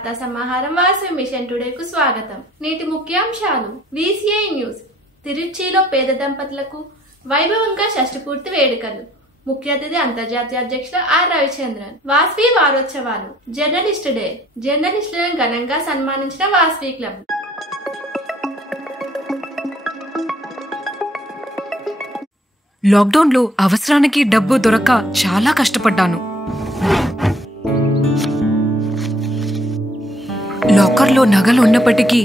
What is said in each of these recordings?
వార్తా సమాహారం వాసవి మిషన్ టుడేకు స్వాగతం. నేటి ముఖ్యాంశాలు. VCI news. తిరుచిలో పేద దంపతులకు వైభవంగా షష్ఠపూర్తి వేడుకలు. ముఖ్య అతిథి అంతర్జాతీయ అధ్యక్షులు ఆర్ రవిచంద్రన్. వాసవి వారోత్సవాలు. Journalist day. జర్నలిస్టులను ఘనంగా సన్మానించిన వాసవి క్లబ్. లాక్డౌన్ లో అవసరానికి డబ్బు దొరక్క చాలా కష్టపడ్డాను. లాకర్లో నగలు ఉన్నప్పటికీ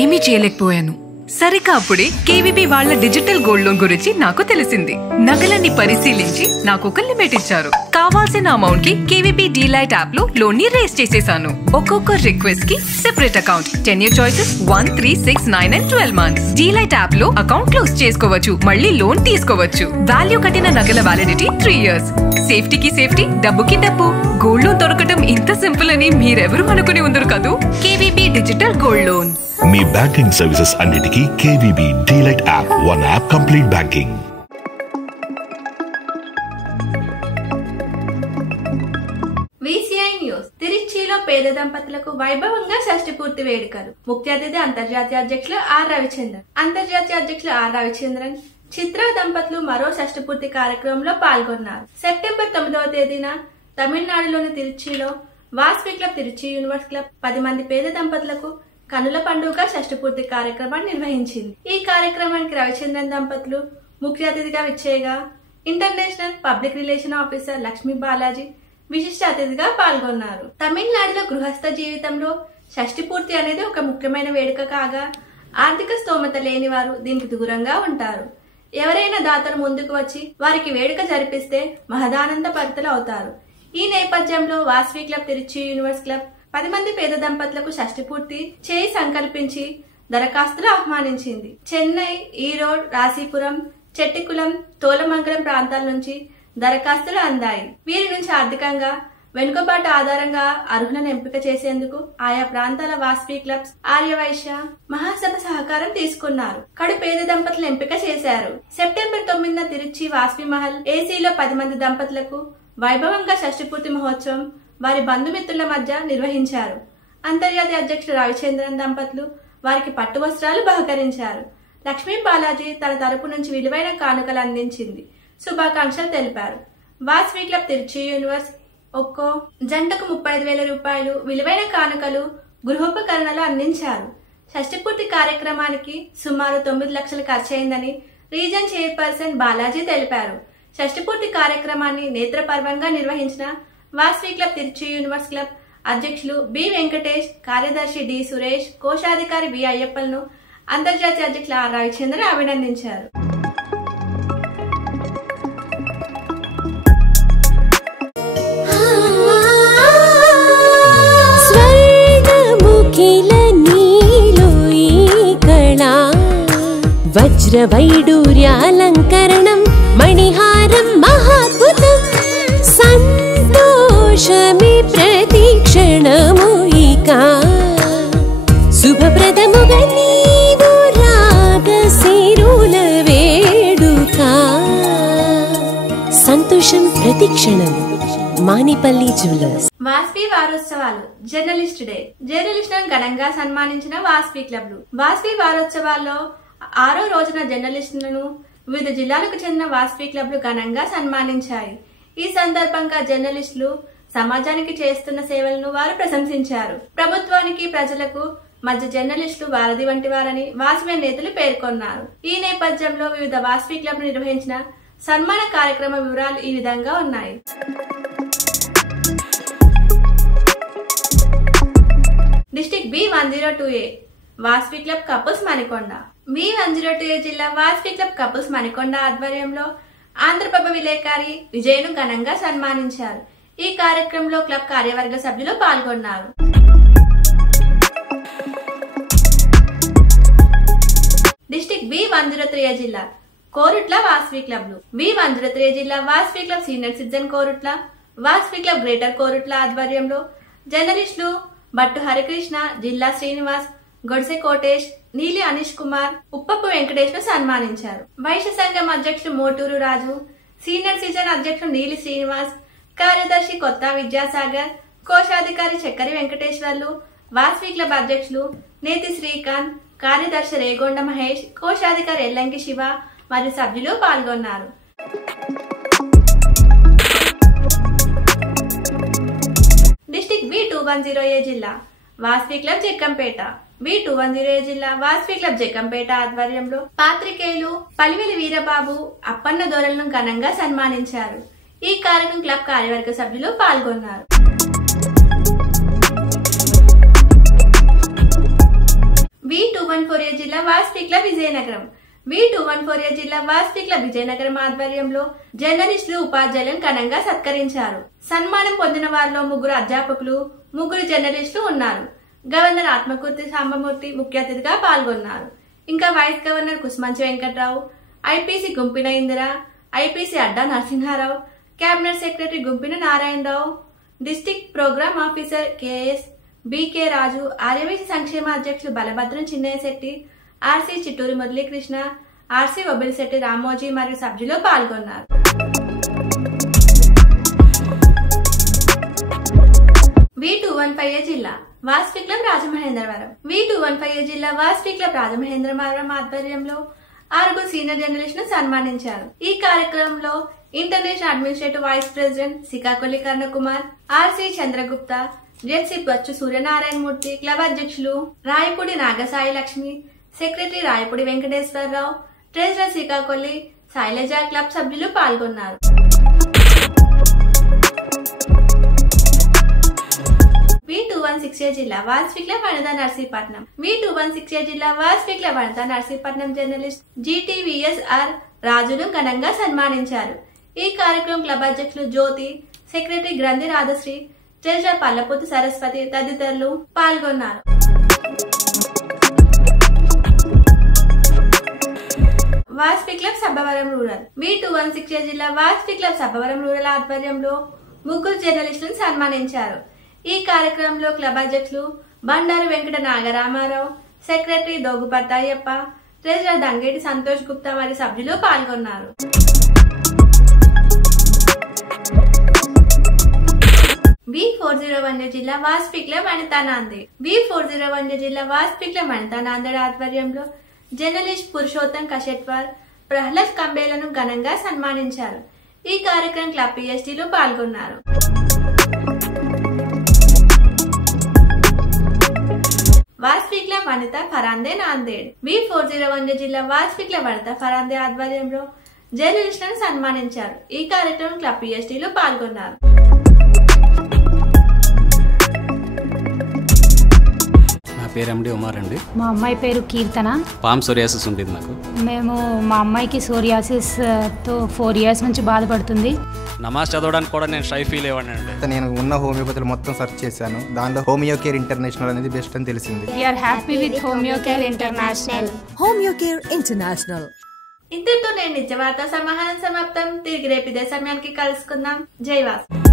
ఏమీ చేయలేకపోయాను. సరిగ్గా అప్పుడే కేవీబీ వాళ్ళ డిజిటల్ గోల్డ్ లోన్ గురించి నాకు తెలిసింది. నగలన్నీ పరిశీలించి నాకు ఒక లిమిట్ ఇచ్చారు. కావాల్సిన అమౌంట్ కి కేవీబీ డీలైట్ యాప్ లో లోన్ ని రేస్ చేసేసాను. ఒక్కొక్క రిక్వెస్ట్ కి separate account, 10 year choices, 1, 3, 6, 9 and 12 months. DLite app లో అకౌంట్ క్లోజ్ చేసుకోవచ్చు, మళ్ళీ లోన్ తీసుకోవచ్చు. వాల్యూ కట్టిన నగల వ్యాలిడిటీ 3 years. సేఫ్టీకి సేఫ్టీ, డబ్బుకి డబ్బు. గోల్డ్ లోన్ దొరకటం ఇంత సింపుల్ అని మీరెవరూ అనుకుని ఉండరు కదూ. KVB digital gold loan. మీ బ్యాంకింగ్ సర్వీసెస్ అన్నిటికీ KVB DLite app. One app complete banking. VCI news. తిరుచిలో పేద దంపతులకు వైభవంగా షష్ఠపూర్తి వేడుకలు. ముఖ్య అతిథి అంతర్జాతీయ అధ్యక్షులు ఆర్ రవిచంద్రన్. అంతర్జాతీయ అధ్యక్షులు ఆర్ రవిచంద్రన్ చిత్ర దంపతులు మరో షష్ఠపూర్తి కార్యక్రమంలో పాల్గొన్నారు. సెప్టెంబర్ 9వ తేదీన తమిళనాడులోని తిరుచిలో Vasavi club Tiruchi universe club 10 మంది పేద దంపతులకు కనుల పండుగ షష్ఠపూర్తి కార్యక్రమాన్ని నిర్వహించింది. ఈ కార్యక్రమానికి రవిచంద్రన్ దంపతులు ముఖ్య అతిథిగా విచ్చేయగా international public relation officer Lakshmi Balaji విశిష్ట అతిథిగా పాల్గొన్నారు. తమిళనాడులో గృహస్థ జీవితంలో షష్ఠపూర్తి అనేది ఒక ముఖ్యమైన వేడుక కాగా ఆర్థిక స్తోమత లేని వారు దీనికి దూరంగా ఉంటారు. ఎవరైనా దాతలు ముందుకు వచ్చి వారికి వేడుక జరిపిస్తే మహదానంద భరితులు అవుతారు. ఈ నేపథ్యంలో Vasavi club Tiruchi universe club 10 మంది పేద దంపతులకు షష్ఠపూర్తి చేయి సంకల్పించి దరఖాస్తులు ఆహ్వానించింది. చెన్నై, ఈరోడ్, రాశీపురం, చెట్టికులం, తోలమంగళం ప్రాంతాల నుంచి దరఖాస్తులు అందాయి. వీరి నుంచి ఆర్థికంగా వెనుకబాటు ఆధారంగా అర్హులను ఎంపిక చేసేందుకు ఆయా ప్రాంతాల వాసవి క్లబ్స్, ఆర్యవైశ్య మహాసభ సహకారం తీసుకున్నారు. కడు పేద దంపతులు ఎంపిక చేశారు. సెప్టెంబర్ 9న తిరుచి వాసవి మహల్ ఏసీలో 10 మంది దంపతులకు వైభవంగా షష్ఠపూర్తి మహోత్సవం వారి బంధుమిత్రుల మధ్య నిర్వహించారు. అంతర్జాతీయ అధ్యక్షుడు రవిచంద్రన్ దంపతులు వారికి పట్టు వస్త్రాలు బహుకరించారు. లక్ష్మీ బాలాజీ తన తరపు నుంచి విలువైన కానుకలు అందించింది. శుభాకాంక్షలు తెలిపారు. వాసవి క్లబ్ తిరుచి యూనివర్స్ ఒక్కో జంటకు 35,000 రూపాయలు విలువైన కానుకలు, గృహోపకరణాలు అందించారు. షష్ఠపూర్తి కార్యక్రమానికి సుమారు 9 లక్షలు ఖర్చయిందని రీజన్ చైర్పర్సన్ బాలాజీ తెలిపారు. షష్ఠపూర్తి కార్యక్రమాన్ని నేత్రపర్వంగా నిర్వహించిన Vasavi club Tiruchi universe club అధ్యక్షులు బి వెంకటేష్, కార్యదర్శి డి సురేష్, కోశాధికారి బి అయ్యప్పలను అంతర్జాతీయ అధ్యక్షులు ఆర్ రవిచంద్రన్ అభినందించారు. వజ్ర వైడూర్యాలంకరణం మణిహారం మహాద్భుతం సంతోషమే ప్రతిక్షణము ఇక శుభప్రదముగా నీవు రాగసిరుల వేడుక సంతోషం ప్రతిక్షణం. మానిపల్లి జ్యువెలర్స్. వాసవి వారోత్సవాలు. Journalist day. జర్నలిస్టులను ఘనంగా సన్మానించిన వాసవి క్లబ్లు. వాసవి వారోత్సవాల్లో 6వ రోజున జర్నలిస్టులను వివిధ జిల్లాలకు చెందిన వాసవి క్లబ్లు ఘనంగా సన్మానించాయి. ఈ సందర్భంగా జర్నలిస్టులు సమాజానికి చేస్తున్న సేవలను వారు ప్రశంసించారు. ప్రభుత్వానికి ప్రజలకు మధ్య జర్నలిస్టులు వారధి వంటి వారని వాసవి నేతలు పేర్కొన్నారు. ఈ నేపథ్యంలో వివిధ వాసవి క్లబ్లు నిర్వహించిన సన్మాన కార్యక్రమ వివరాలు ఈ విధంగా ఉన్నాయి. District B102A Vasavi club couples Manikonda. B102A జిల్లా వాసవి క్లబ్ కపుల్స్ మణికొండ ఆధ్వర్యంలో ఆంధ్రప్రభ విలేకరి విజయ్ను ఘనంగా సన్మానించారు. ఈ కార్యక్రమంలో క్లబ్ కార్యవర్గ సభ్యులు పాల్గొన్నారు. డిస్ట్రిక్ట్ B103A జిల్లా కోరుట్ల వాసవి క్లబ్లు. B103A జిల్లా Vasavi club senior citizen Korutla, Vasavi club greater Korutla ఆధ్వర్యంలో జర్నలిస్టులు బట్టు హరికృష్ణ, జిల్లా శ్రీనివాస్, గొడిసె కోటేష్, నీలి అనీష్ కుమార్, ఉప్పప్పు వెంకటేష్ ను సన్మానించారు. వైశ్య సంఘం అధ్యక్షులు మోటూరు రాజు, సీనియర్ సిటిజన్ అధ్యక్షుడు నీలి శ్రీనివాస్, కార్యదర్శి కొత్త విద్యాసాగర్, కోశాధికారి చక్కరి వెంకటేశ్వర్లు, వాసవి క్లబ్ అధ్యక్షులు నేతి శ్రీకాంత్, కార్యదర్శి రేగొండ మహేష్, కోశాధికారి ఎల్లంకి శివ మరియు సభ్యులు పాల్గొన్నారు. డిస్టిక్ B210A జిల్లా వాసవి క్లబ్ జగ్గంపేట. B210A జిల్లా వాసవి క్లబ్ జగ్గంపేట ఆధ్వర్యంలో పాత్రికేయులు పలివెలి వీరబాబు, అప్పన్న దొరలను ఘనంగా సన్మానించారు. ఈ కార్యక్రమం క్లబ్ కార్యవర్గ సభ్యులు పాల్గొన్నారు. B214A జిల్లా వాసవి క్లబ్ విజయనగరం. B214A జిల్లా వాసవి క్లబ్ విజయనగరం ఆధ్వర్యంలో జర్నలిస్టులు, ఉపాధ్యాయులను ఘనంగా సత్కరించారు. సన్మానం పొందిన వారిలో 3 అధ్యాపకులు, 3 జర్నలిస్టులు ఉన్నారు. గవర్నర్ ఆత్మకూర్తి సాంబమూర్తి ముఖ్య అతిథిగా పాల్గొన్నారు. ఇంకా vice governor Kusmanchi Venkatrao, IPC Gumpina Indira, IPC Adda Narasimharao, cabinet secretary Gumpina Narayanarao, district program officer KS BK Raju, Aryavysya సంక్షేమ అధ్యక్షులు బలభద్రం చిన్నయ్య శెట్టి, ఆర్సీ చిట్టూరి మురళీకృష్ణ, ఆర్సీ ఒబిలిశెట్టి రామోజీ మరియు సభ్యులు పాల్గొన్నారు. B215A జిల్లా వాసవి క్లబ్ రాజమహేంద్రవరం. B215A జిల్లా వాసవి క్లబ్ రాజమహేంద్రవరం ఆధ్వర్యంలో 6 సీనియర్ జర్నలిస్టులను సన్మానించారు. ఈ కార్యక్రమంలో international administrative vice president Sikakolli Karnakumar, RC Chandragupta, ZC Bachchu Suryanarayanamurthy, club అధ్యక్షులు Rayapudi Nagasai Lakshmi, secretary Rayapudi Venkateswararao, treasurer Srikakolli Sailaja, club సభ్యులు పాల్గొన్నారు. B216A జిల్లా వాసవి క్లబ్ వనితా నర్సీపట్నం. B216A జిల్లా Vasavi club Vanitha Narsipatnam journalist GTVSR రాజును ఘనంగా సన్మానించారు. ఈ కార్యక్రమం క్లబ్ అధ్యక్షులు జ్యోతి, సెక్రటరీ గ్రంథి రాధశ్రీ, ట్రెజరర్ పల్లపుతి సరస్వతి తదితరులు పాల్గొన్నారు. Vasavi club Sabbavaram rural. B216A జిల్లా వాసవి క్లబ్ సబ్బవరం రూరల్ ఆధ్వర్యంలో 3 జర్నలిస్టులను సన్మానించారు. ఈ కార్యక్రమంలో క్లబ్ అధ్యక్షులు బండారు వెంకట నాగరామారావు, సెక్రటరీ దోగుపర్తి అయ్యప్ప, ట్రెజరర్ దంగేటి సంతోష్ గుప్తా మరియు సభ్యులు పాల్గొన్నారు. B401A జిల్లా వాసవి క్లబ్ వనితా నాందేడ్. B401A జిల్లా వాసవి క్లబ్ వనితా నాందేడ్ ఆధ్వర్యంలో జర్నలిస్ట్ పురుషోత్తం కషెట్వార్, ప్రహ్లాద్ కంబేలను ఘనంగా సన్మానించారు. ఈ కార్యక్రమం క్లబ్ PSTలు పాల్గొన్నారు. వాసవి క్లబ్ వనిత ఫరాందే నాందేడ్. B401A జిల్లా వాసవి క్లబ్ వనిత ఫరాందే ఆధ్వర్యంలో జర్నలిస్టులను సన్మానించారు. ఈ కార్యక్రమం క్లబ్ PSTలు పాల్గొన్నారు. పేరు ఎండి ఉమార్ అండి. మా అమ్మాయి పేరు కీర్తన. పామ్ సోరియాసిస్ ఉంటుంది నాకు. మా అమ్మాయికి సోరియాసిస్ తో 4 years నుంచి బాధపడుతుంది. నమాజ్ చదవడానికి కూడా నేను షై ఫీల్ అయ్యానండి. నేను ఉన్న హోమియోపతిలో మొత్తం సెర్చ్ చేశాను. దానిలో హోమియో కేర్ ఇంటర్నేషనల్ అనేది బెస్ట్ అని తెలిసింది. We are happy with Homeo Care International. Homeo Care International. ఇంతటితో నేను నిజ వార్తా సమాహారం సమాప్తం. తిరిగి రేపు ఇదే సమయానికి కలుసుకుందాం. జై వాసవి.